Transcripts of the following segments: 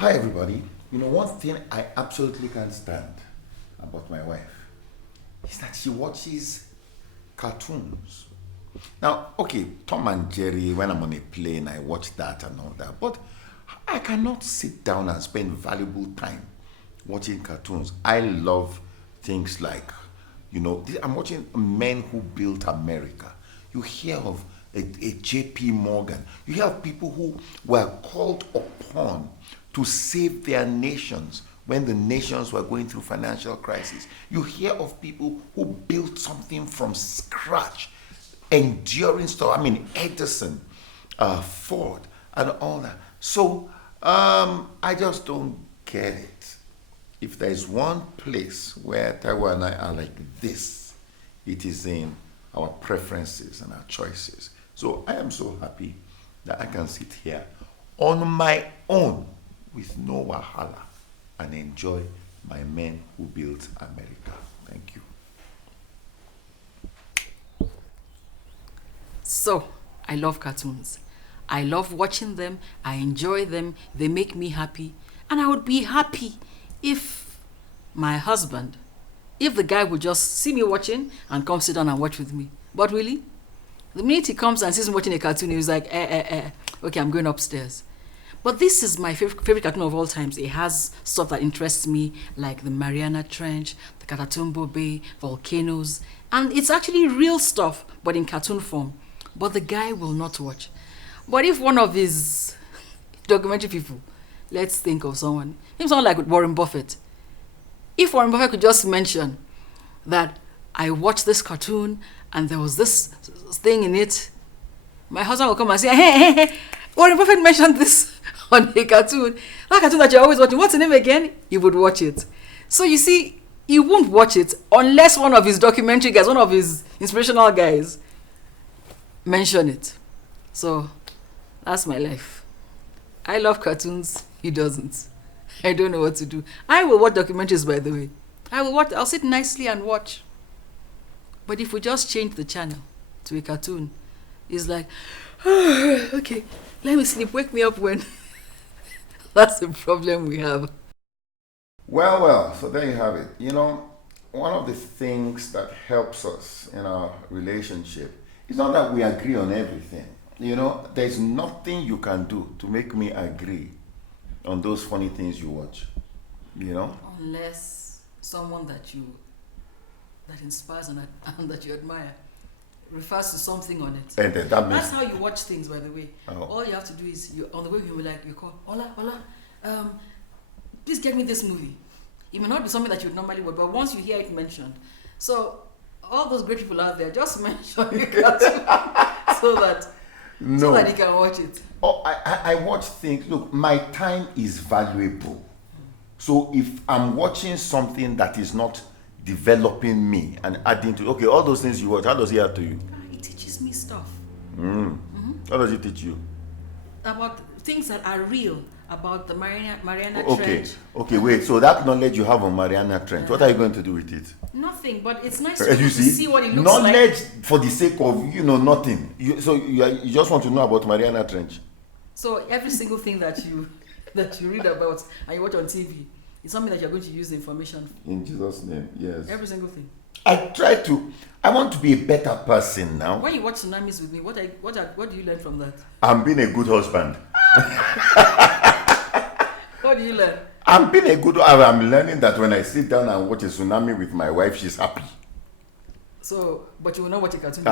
Hi, everybody. One thing I absolutely can't stand about my wife is that she watches cartoons. Now, okay, Tom and Jerry, when I'm on a plane, I watch that and all that, but I cannot sit down and spend valuable time watching cartoons. I love things like, I'm watching Men Who Built America. You hear of a J.P. Morgan. You hear of people who were called upon to save their nations when the nations were going through financial crisis. You hear of people who built something from scratch, enduring stuff. I mean, Edison, Ford, and all that. So I just don't get it. If there's one place where Taiwan and I are like this, it is in our preferences and our choices. So I am so happy that I can sit here on my own with no wahala and enjoy my Men Who Built America. Thank you. So, I love cartoons. I love watching them. I enjoy them. They make me happy. And I would be happy if my husband, if the guy would just see me watching and come sit down and watch with me. But really, the minute he comes and sees me watching a cartoon, he's like, okay, I'm going upstairs. But this is my favorite cartoon of all times. It has stuff that interests me, like the Mariana Trench, the Catatumbo Bay, volcanoes. And it's actually real stuff, but in cartoon form. But the guy will not watch. But if one of his documentary people, let's think of someone like Warren Buffett. If Warren Buffett could just mention that I watched this cartoon and there was this thing in it, my husband will come and say, hey, Warren Buffett mentioned this on a cartoon. That cartoon that you're always watching, what's the name again? He would watch it. So you see, he won't watch it unless one of his documentary guys, one of his inspirational guys, mention it. So that's my life. I love cartoons. He doesn't. I don't know what to do. I will watch documentaries, by the way. I'll sit nicely and watch. But if we just change the channel to a cartoon, it's like, okay, let me sleep. Wake me up when. That's the problem we have. Well, so there you have it. One of the things that helps us in our relationship is not that we agree on everything. There's nothing you can do to make me agree on those funny things you watch. Unless someone that inspires and that you admire refers to something on it. And that's how you watch things, by the way. Oh. All you have to do is, on the way you call, Ola, please get me this movie. It may not be something that you would normally watch, but once you hear it mentioned. So, all those great people out there, just mention the cartoon so that you can watch it. Oh, I watch things. Look, my time is valuable. So if I'm watching something that is not developing me and adding to, okay, all those things you watch, how does it add to you? It teaches me stuff. How does it teach you? About things that are real, about the Mariana Trench. Trench. Okay, wait. So that knowledge you have on Mariana Trench, what are you going to do with it? Nothing, but it's nice to see what it looks knowledge like. For the sake of, nothing. You just want to know about Mariana Trench. So every single thing that you read about and you watch on TV is something that you're going to use the information for. In Jesus' name, yes. Every single thing. I want to be a better person now. When you watch Tsunamis with me, what do you learn from that? I'm being a good husband. What do you learn? I'm learning that when I sit down and watch a tsunami with my wife, she's happy. So, but you will not watch a cartoon?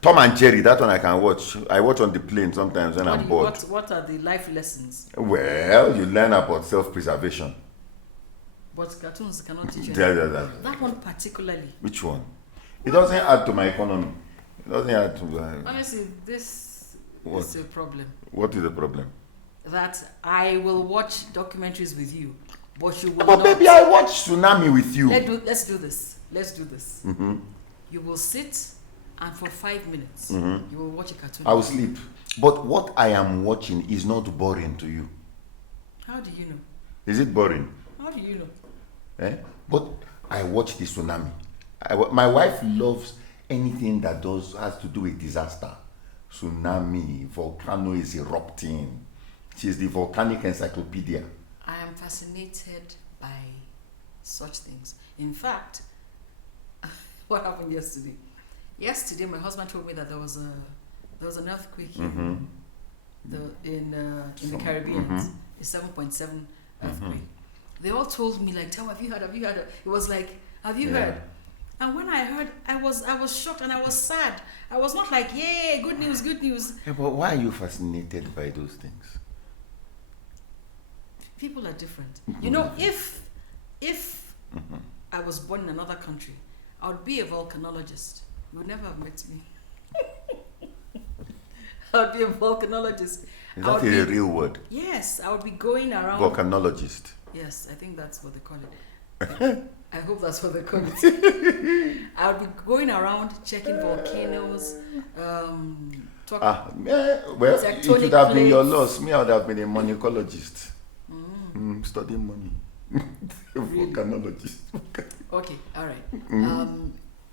Tom and Jerry, that one I can watch. I watch on the plane sometimes when I'm bored. What are the life lessons? Well, you learn about self-preservation. But cartoons cannot teach you anything. That one particularly. Which one? It doesn't add to my economy. It doesn't add to honestly, this is a problem. What is the problem? That I will watch documentaries with you, but you will not. But baby, I watch Tsunami with you. Let's do this. Mm-hmm. You will sit and for 5 minutes, you will watch a cartoon. I will sleep. But what I am watching is not boring to you. How do you know? Is it boring? How do you know? But I watch the Tsunami. My wife loves anything that has to do with disaster. Tsunami, volcano is erupting, She's the volcanic encyclopedia. I am fascinated by such things. In fact, what happened yesterday? Yesterday, my husband told me that there was an earthquake in the Caribbean. A 7.7 earthquake. They all told me, like, "Tell, have you heard? Have you heard?" It was like, "Have you heard?" And when I heard, I was shocked and I was sad. I was not like, "Yay, good news, good news." Yeah, but why are you fascinated by those things? People are different. You know, if I was born in another country, I would be a volcanologist. You would never have met me. I would be a volcanologist. Is that a real word? Yes, I would be going around. Volcanologist. Yes, I think that's what they call it. I hope that's what they call it. I would be going around checking volcanoes, Well, it should have been your loss. Me, I would have been a monicologist. Studying money. Volcanologist. Okay, all right.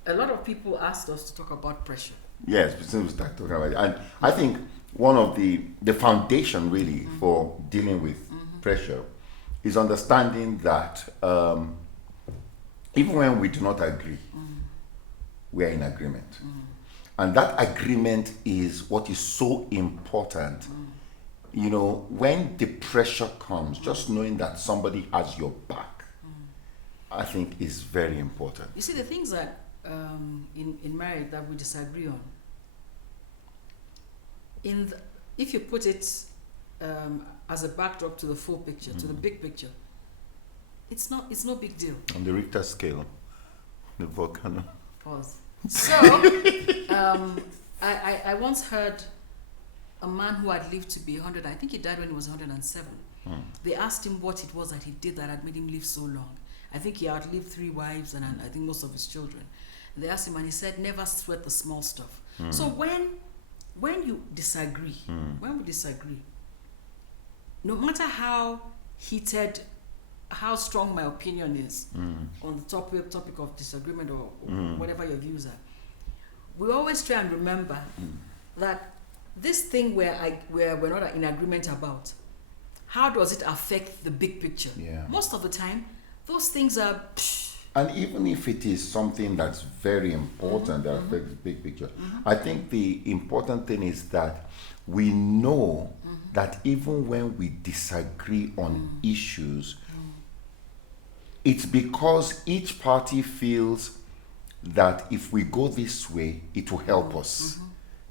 A lot of people asked us to talk about pressure. Yes, since we start talking about it. And I think one of the foundation really for dealing with pressure is understanding that even when we do not agree, we are in agreement. And that agreement is what is so important. You know, when the pressure comes, just knowing that somebody has your back, I think is very important. You see, the things that in marriage that we disagree on, if you put it as a backdrop to the full picture, to the big picture, it's no big deal. On the Richter scale, the volcano. Pause. So, I once heard a man who had lived to be 100, I think he died when he was 107. They asked him what it was that he did that had made him live so long. I think he outlived 3 wives and I think most of his children. They asked him and he said, never sweat the small stuff. So when you disagree, when we disagree, no matter how heated, how strong my opinion is on the topic of disagreement or whatever your views are, we always try and remember that this thing where we're not in agreement about, how does it affect the big picture? Yeah. Most of the time, those things are... And even if it is something that's very important that affects the big picture, I think the important thing is that we know that even when we disagree on issues, it's because each party feels that if we go this way, it will help us.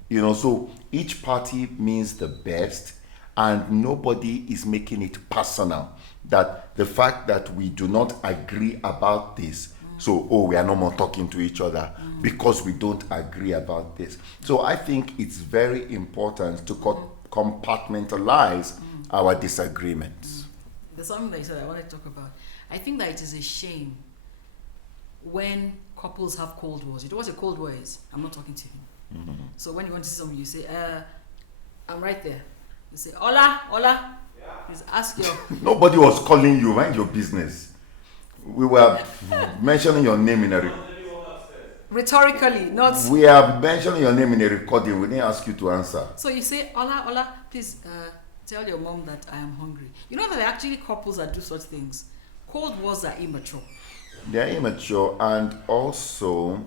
You know, so each party means the best, and nobody is making it personal. That the fact that we do not agree about this, so we are no more talking to each other because we don't agree about this. So I think it's very important to compartmentalize our disagreements. There's something that you said I want to talk about. I think that it is a shame when couples have cold wars. You know what a cold war is? I'm not talking to him. So when you want to see something, you say, I'm right there. You say, hola, hola. Please ask your... Nobody was calling you, mind your business. We were mentioning your name in a... Rhetorically, not... We are mentioning your name in a recording. We didn't ask you to answer. So you say, hola, hola, please tell your mom that I am hungry. You know that there are actually couples that do such things. Cold wars are immature. They are immature, and also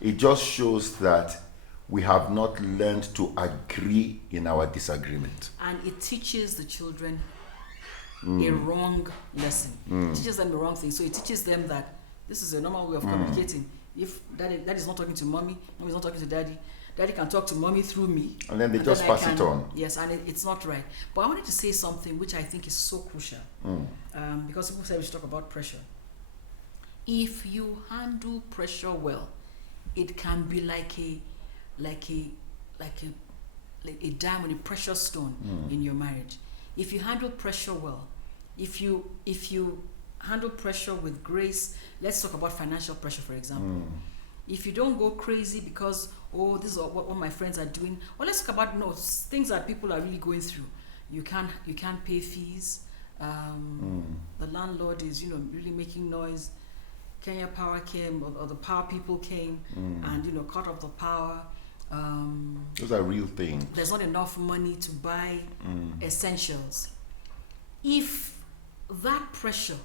it just shows that we have not learned to agree in our disagreement. And it teaches the children a wrong lesson. It teaches them the wrong thing. So it teaches them that this is a normal way of communicating. If daddy is not talking to mommy is not talking to daddy can talk to mommy through me. And then they just pass it on. Yes, and it's not right. But I wanted to say something which I think is so crucial. Because people say we should talk about pressure. If you handle pressure well, it can be like a diamond, a precious stone in your marriage. If you handle pressure well, if you handle pressure with grace, let's talk about financial pressure, for example. If you don't go crazy because, this is what my friends are doing, or let's talk about things that people are really going through. You can't pay fees. The landlord is really making noise. Kenya Power came, or the power people came, and cut off the power. Those Those are real things. There's not enough money to buy essentials. If that pressure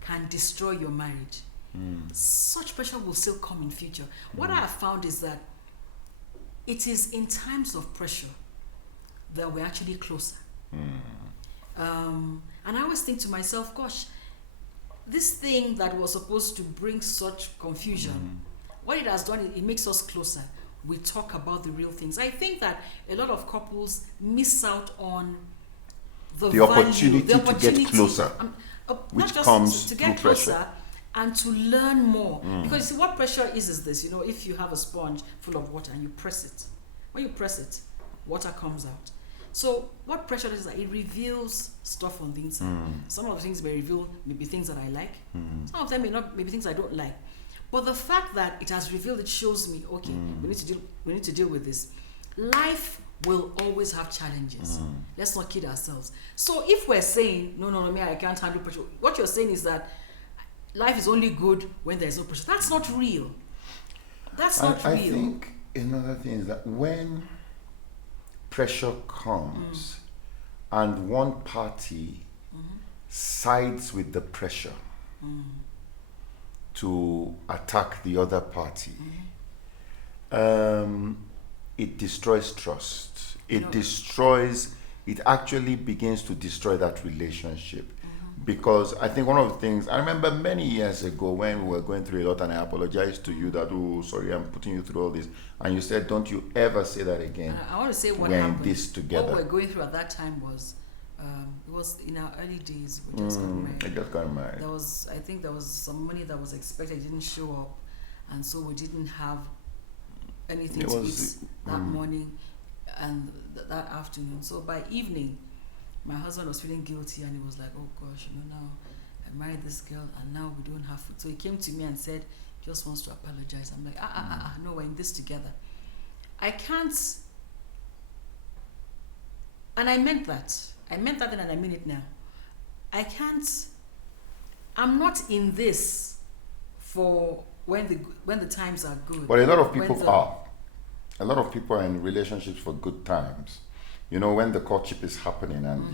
can destroy your marriage, such pressure will still come in future. What I have found is that it is in times of pressure that we're actually closer. And I always think to myself, gosh, this thing that was supposed to bring such confusion, what it has done, it makes us closer. We talk about the real things. I think that a lot of couples miss out on the value, opportunity to get closer, which comes to get through closer pressure. and to learn more. Because you see, what pressure is this? If you have a sponge full of water and you press it, when you press it, water comes out. So what pressure is that? It reveals stuff on the inside. Some of the things may reveal maybe things that I like. Some of them may not, maybe things I don't like. But the fact that it has revealed, it shows me, okay, we need to deal with this. Life will always have challenges. Let's not kid ourselves. So if we're saying, no, me, I can't handle pressure, what you're saying is that life is only good when there's no pressure. That's not real. That's not real. I think another thing is that when pressure comes and one party sides with the pressure to attack the other party, it destroys trust. It actually begins to destroy that relationship. Because I think one of the things, I remember many years ago when we were going through a lot, and I apologized to you that, oh, sorry, I'm putting you through all this. And you said, don't you ever say that again. I want to say what we're happened. in this together. What we were going through at that time was, it was in our early days, we just got married. I just got married. I think there was some money that was expected, didn't show up. And so we didn't have anything to eat that morning and that afternoon. So by evening, my husband was feeling guilty and he was like, oh gosh, now I married this girl and now we don't have food. So he came to me and said, he just wants to apologize. I'm like, no, we're in this together. I can't, and I meant that. I meant that then and I mean it now. I'm not in this for when the times are good. But a lot of people are. A lot of people are in relationships for good times. When the courtship is happening and,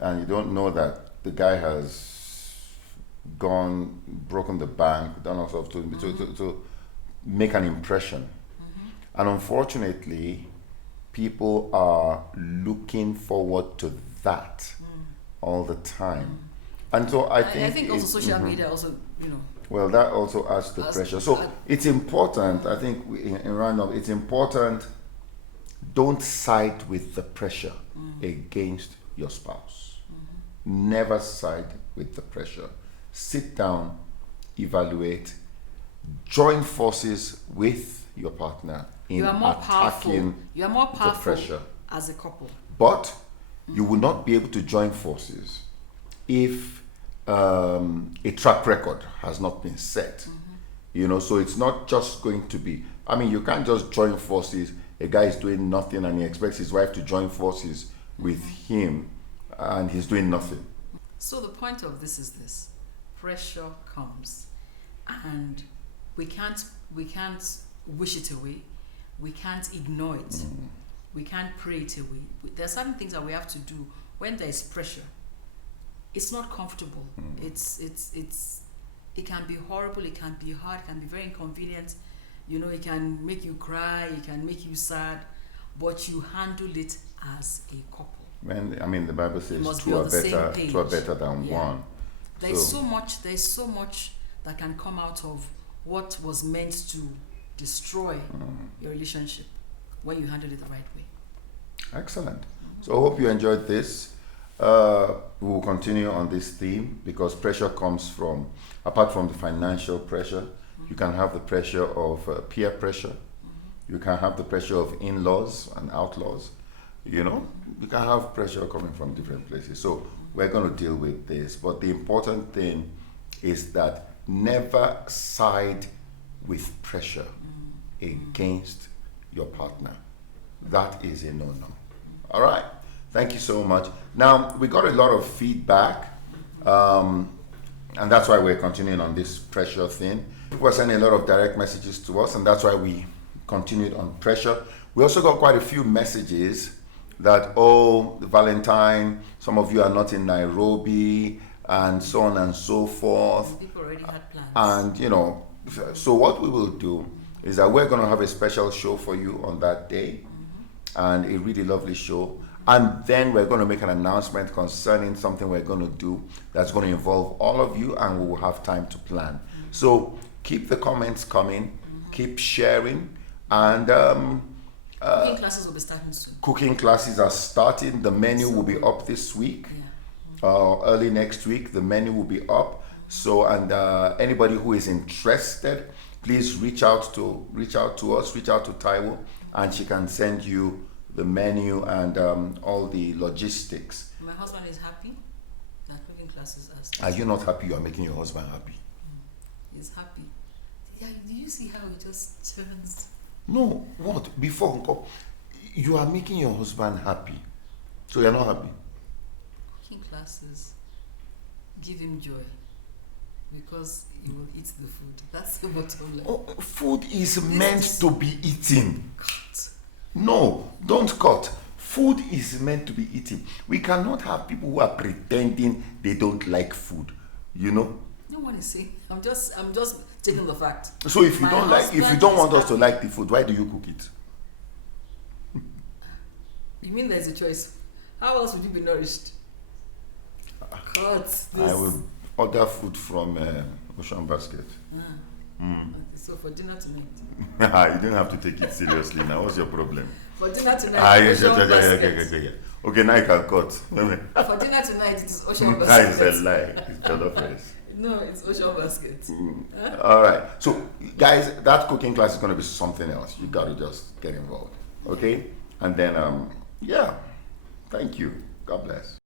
and you don't know that the guy has broken the bank, done all sorts to make an impression. And unfortunately, people are looking forward to that all the time. And so I think also social media also, Well, that also adds to pressure. So it's important, I think, in roundup, it's important. Don't side with the pressure against your spouse. Never side with the pressure. Sit down, evaluate, join forces with your partner in attacking the pressure as a couple. But you will not be able to join forces if a track record has not been set. So it's not just going to be, you can't just join forces. A guy is doing nothing and he expects his wife to join forces with him and he's doing nothing. So the point of this is this: pressure comes and we can't wish it away. We can't ignore it. We can't pray it away. There are certain things that we have to do when there is pressure. It's not comfortable. It can be horrible, it can be hard, it can be very inconvenient. It can make you cry, it can make you sad, but you handle it as a couple. The Bible says two are better than one. There's so much that can come out of what was meant to destroy your relationship when you handle it the right way. Excellent. So I hope you enjoyed this. We will continue on this theme because pressure comes from, apart from the financial pressure, you can have the pressure of peer pressure. You can have the pressure of in-laws and outlaws. You can have pressure coming from different places. So we're going to deal with this. But the important thing is that never side with pressure against your partner. That is a no-no. All right. Thank you so much. Now, we got a lot of feedback, and that's why we're continuing on this pressure thing. People are sending a lot of direct messages to us, and that's why we continued on pressure. We also got quite a few messages that, oh, Valentine, some of you are not in Nairobi, and so on and so forth. People already had plans. And, you know, so what we will do is that we're going to have a special show for you on that day, and a really lovely show. And then we're going to make an announcement concerning something we're going to do that's going to involve all of you, and we will have time to plan. So keep the comments coming, keep sharing, and Cooking classes will be starting soon. cooking classes are starting. The menu will be up this week. Early next week, the menu will be up. So, and anybody who is interested, please reach out to us, reach out to Taiwo, and she can send you the menu and all the logistics. My husband is happy that cooking classes are Are starting. you not happy? You are making your husband happy. He's happy. Yeah, do you see how he just turns? No, what? Before, Uncle, you are making your husband happy. So you're not happy. Cooking classes give him joy because he will eat the food. That's the bottom line. Oh, food is meant to be eaten. Cut. No, don't cut. Food is meant to be eaten. We cannot have people who are pretending they don't like food. You know? No one is saying. I'm just taking the fact. So if you My don't like, if you husband don't is want us to happy. like the food, why do you cook it? You mean there's a choice? How else would you be nourished? Cut. This. I will order food from Ocean Basket. Okay, so for dinner tonight. You don't have to take it seriously now. What's your problem? For dinner tonight. Yes, Ocean Basket. yeah. Okay, now you can cut. For dinner tonight, it is Ocean That is Basket. a lie. It's jollof rice. No, it's Ocean Basket. All right. So, guys, that cooking class is going to be something else. You got to just get involved. Okay? And then, yeah. Thank you. God bless.